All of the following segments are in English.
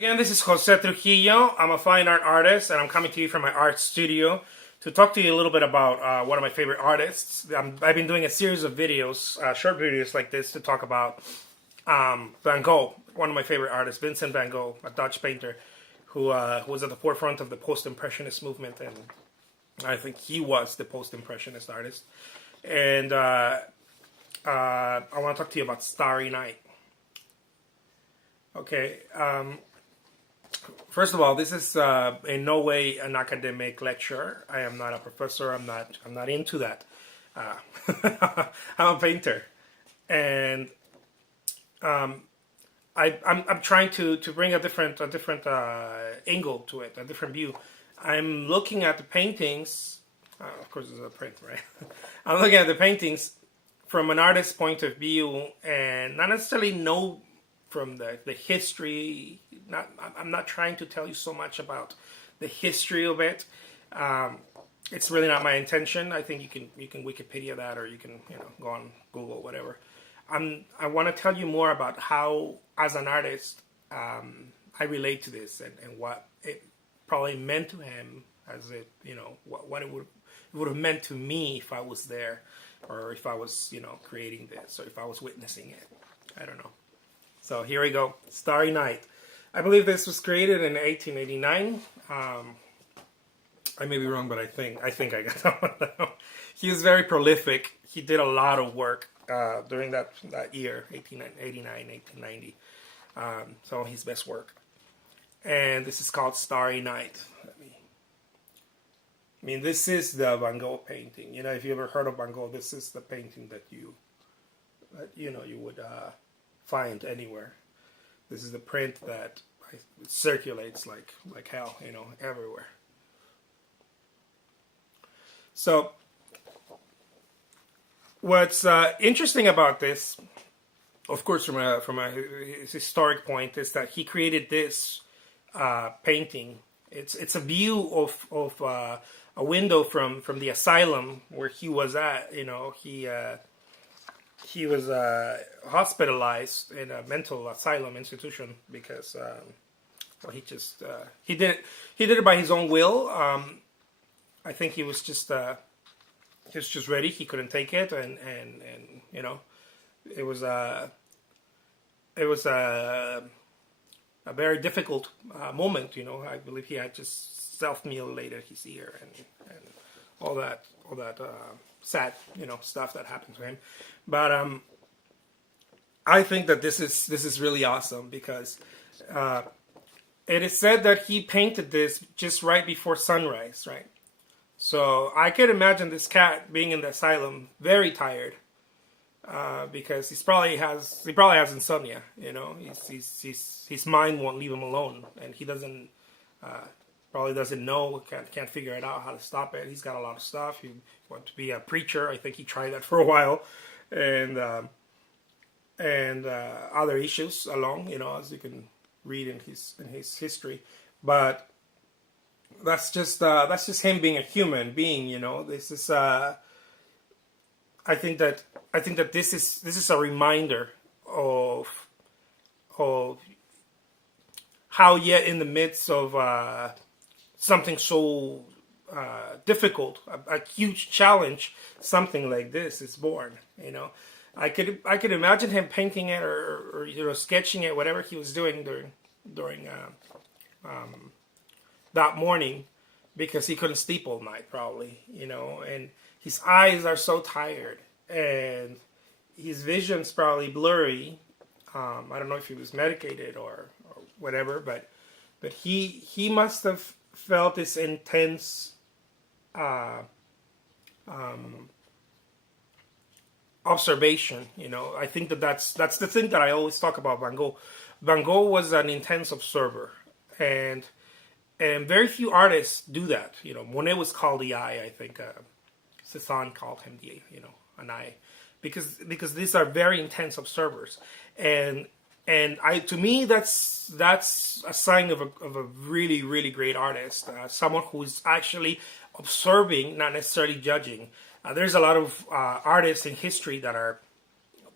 Again, this is Jose Trujillo. I'm a fine art artist, and I'm coming to you from my art studio to talk to you a little bit about one of my favorite artists. I've been doing a series of videos, short videos like this, to talk about Van Gogh, one of my favorite artists, Vincent van Gogh, a Dutch painter who was at the forefront of the post-impressionist movement, and I think he was the post-impressionist artist. And I want to talk to you about Starry Night. Okay. First of all, this is in no way an academic lecture. I am not a professor. I'm not into that. I'm a painter, and I'm trying to bring a different angle to it, a different view. I'm looking at the paintings. Of course, it's a print, right? I'm looking at the paintings from an artist's point of view, and not necessarily know from the history. I'm not trying to tell you so much about the history of it. It's really not my intention. I think you can Wikipedia that, or you can go on Google, whatever. I want to tell you more about how, as an artist, I relate to this, and what it probably meant to him, as it what it would have meant to me if I was there, or if I was creating this, or if I was witnessing it. I don't know. So here we go. Starry Night. I believe this was created in 1889. I may be wrong, but I think I got that one down. He was very prolific. He did a lot of work during that year, 1889, 1890. Some of his best work. And this is called Starry Night. This is the Van Gogh painting. If you ever heard of Van Gogh, this is the painting that you would find anywhere. This is the print that circulates like hell, everywhere. So, what's interesting about this, of course, from a historic point, is that he created this painting. It's a view of a window from the asylum where he was at. He was hospitalized in a mental asylum institution because he did it by his own will. I think he was just ready. He couldn't take it, and it was a very difficult moment. I believe he had just self-mutilated his ear and all that sad stuff that happened to him. But I think that this is really awesome because it is said that he painted this just right before sunrise, right? So I could imagine this cat being in the asylum, very tired, because he probably has insomnia. His mind won't leave him alone, and he doesn't probably doesn't know, can't figure it out how to stop it. He's got a lot of stuff. He wanted to be a preacher. I think he tried that for a while, and other issues along, as you can read in his history. But that's just him being a human being. This is I think that this is a reminder of how, yet in the midst of something so difficult, a huge challenge, something like this is born. I could imagine him painting it or sketching it, whatever he was doing during that morning, because he couldn't sleep all night probably, and his eyes are so tired and his vision's probably blurry. I don't know if he was medicated or whatever, but he must have felt this intense observation. I think that's the thing that I always talk about Van Gogh. Van Gogh was an intense observer, and very few artists do that. Monet was called the eye. I think Cézanne called him an eye, because these are very intense observers, and to me that's a sign of a really, really great artist, someone who is actually observing, not necessarily judging. There's a lot of artists in history that are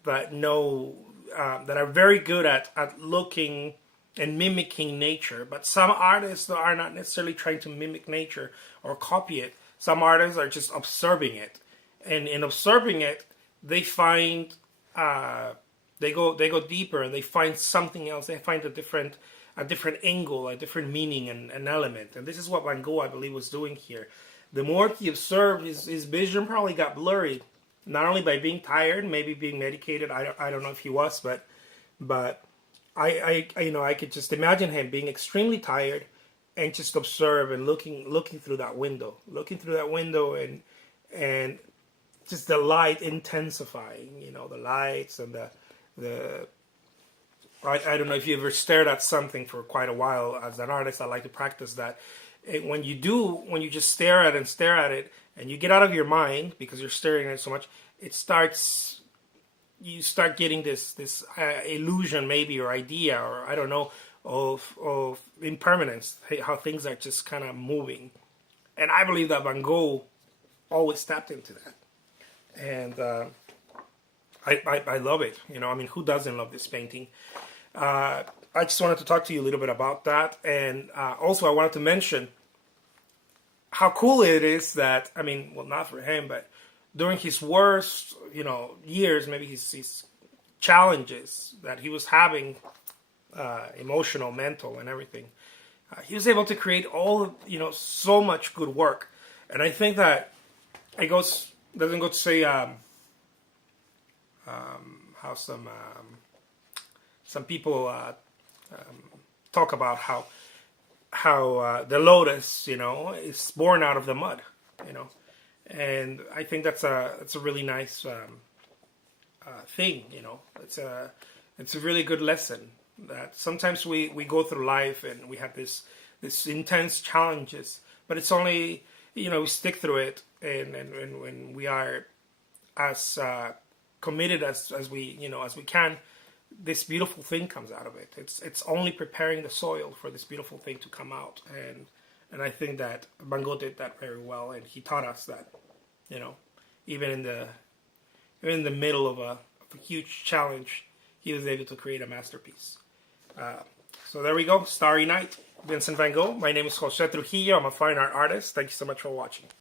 very good at looking and mimicking nature. But some artists are not necessarily trying to mimic nature or copy it. Some artists are just observing it, and in observing it, they find they go deeper and they find something else. They find a different angle, a different meaning, and an element. And this is what Van Gogh, I believe, was doing here. The more he observed, his vision probably got blurry, not only by being tired, maybe being medicated. I don't know if he was, but I could just imagine him being extremely tired and just observe and looking through that window, and just the light intensifying, the lights and the I don't know if you ever stared at something for quite a while. As an artist, I like to practice that. When you just stare at it, and you get out of your mind because you're staring at it so much, you start getting this illusion maybe, or idea, or I don't know, of impermanence, how things are just kind of moving. And I believe that Van Gogh always tapped into that. And I love it. I mean, who doesn't love this painting? I just wanted to talk to you a little bit about that. And also I wanted to mention how cool it is that, I mean, well, not for him, but during his worst, years, maybe his challenges that he was having, emotional, mental, and everything, he was able to create all of, so much good work. And I think that it doesn't go to say how some people talk about how the lotus, is born out of the mud, and I think that's a really nice thing, It's a really good lesson that sometimes we go through life and we have this intense challenges, but it's only we stick through it, and when we are as committed as we can, this beautiful thing comes out of it. It's only preparing the soil for this beautiful thing to come out, and I think that Van Gogh did that very well, and he taught us that, even in the middle of a huge challenge, he was able to create a masterpiece. So there we go, Starry Night, Vincent van Gogh. My name is Jose Trujillo. I'm a fine art artist. Thank you so much for watching.